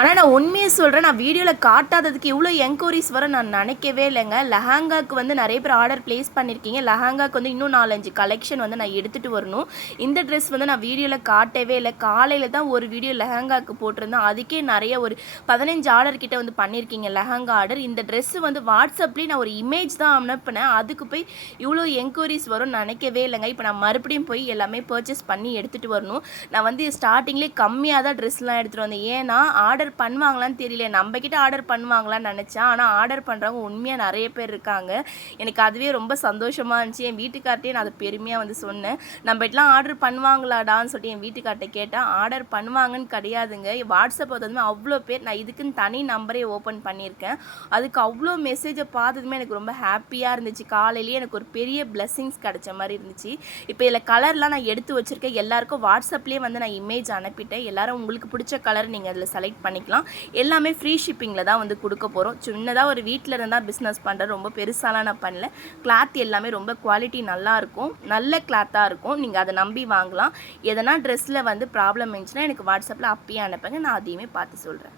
ஆனால் நான் உண்மையை சொல்கிறேன் நான் வீடியோவில் காட்டாததுக்கு இவ்வளோ என்கொயரிஸ் வர நான் நினைக்கவே இல்லைங்க. லெஹாங்காக்கு வந்து நிறைய பேர் ஆர்டர் ப்ளேஸ் பண்ணியிருக்கீங்க லெஹாங்காக்கு வந்து இன்னும் நாலஞ்சு கலெக்ஷன் வந்து நான் எடுத்துகிட்டு வரணும். இந்த ட்ரெஸ் வந்து நான் வீடியோவில் காட்டவே இல்லை. காலையில் தான் ஒரு வீடியோ லெஹாங்காக்கு போட்டிருந்தேன். அதுக்கே நிறைய ஒரு பதினஞ்சு ஆர்டர் கிட்டே வந்து பண்ணியிருக்கீங்க லெஹாங்கா ஆர்டர் இந்த ட்ரெஸ்ஸு வந்து வாட்ஸ்அப்லேயே நான் ஒரு இமேஜ் தான் அனுப்பினேன் அதுக்கு போய் இவ்வளோ என்கொயரிஸ் வரும்னு நினைக்கவே இல்லைங்க. இப்போ நான் மறுபடியும் போய் எல்லாமே பர்ச்சேஸ் பண்ணி எடுத்துகிட்டு வரணும். நான் வந்து ஸ்டார்டிங்லேயே கம்மியாக தான் ட்ரெஸ்லாம் எடுத்துகிட்டு வந்தேன். ஏன்னா ஆர்டர் பண்ணுவாங்களான்னு தெரியல. நம்மக்கிட்ட ஆர்டர் பண்ணுவாங்களான்னு நினச்சேன். ஆனால் ஆர்டர் பண்ணுறவங்க உண்மையாக நிறைய பேர் இருக்காங்க. எனக்கு அதுவே ரொம்ப சந்தோஷமாக இருந்துச்சு. என் வீட்டுக்கார்ட்டே நான் அதை பெருமையாக வந்து சொன்னேன். நம்ம இதெல்லாம் ஆர்டர் பண்ணுவாங்களாடான்னு சொல்லிட்டு என் வீட்டுக்கார்ட்ட கேட்டேன். ஆர்டர் பண்ணுவாங்கன்னு கிடையாதுங்க. வாட்ஸ்அப் வந்து அவ்வளோ பேர் நான் இதுக்குன்னு தனி நம்பரே ஓப்பன் பண்ணியிருக்கேன். அதுக்கு அவ்வளோ மெசேஜை பார்த்ததுமே எனக்கு ரொம்ப ஹாப்பியாக இருந்துச்சு. காலையிலேயே எனக்கு ஒரு பெரிய பிளெஸ்ஸிங்ஸ் கிடைச்ச மாதிரி இருந்துச்சு. இப்போ இதில் கலர்லாம் நான் எடுத்து வச்சுருக்கேன். எல்லாருக்கும் வாட்ஸ்அப்லேயே வந்து நான் இமேஜ் அனுப்பிட்டேன். எல்லாரும் உங்களுக்கு பிடிச்ச கலர் நீங்கள் அதில் செலக்ட் பண்ணி பண்ணிக்கலாம். எல்லாமே ஃப்ரீ ஷிப்பிங்கில் தான் வந்து கொடுக்க போகிறோம் சின்னதாக ஒரு வீட்டில் இருந்தால் பிஸ்னஸ் பண்ணுறேன் ரொம்ப பெருசாலாம் நான் பண்ணல. கிளாத் எல்லாமே ரொம்ப குவாலிட்டி நல்லா இருக்கும். நல்ல கிளாத்தாக இருக்கும். நீங்கள் அதை நம்பி வாங்கலாம். எதனா ட்ரெஸ்ஸில் வந்து ப்ராப்ளம் இருந்துச்சுன்னா எனக்கு வாட்ஸ்அப்பில் அப்பயே அனுப்புங்க. நான் அதையுமே பார்த்து சொல்கிறேன்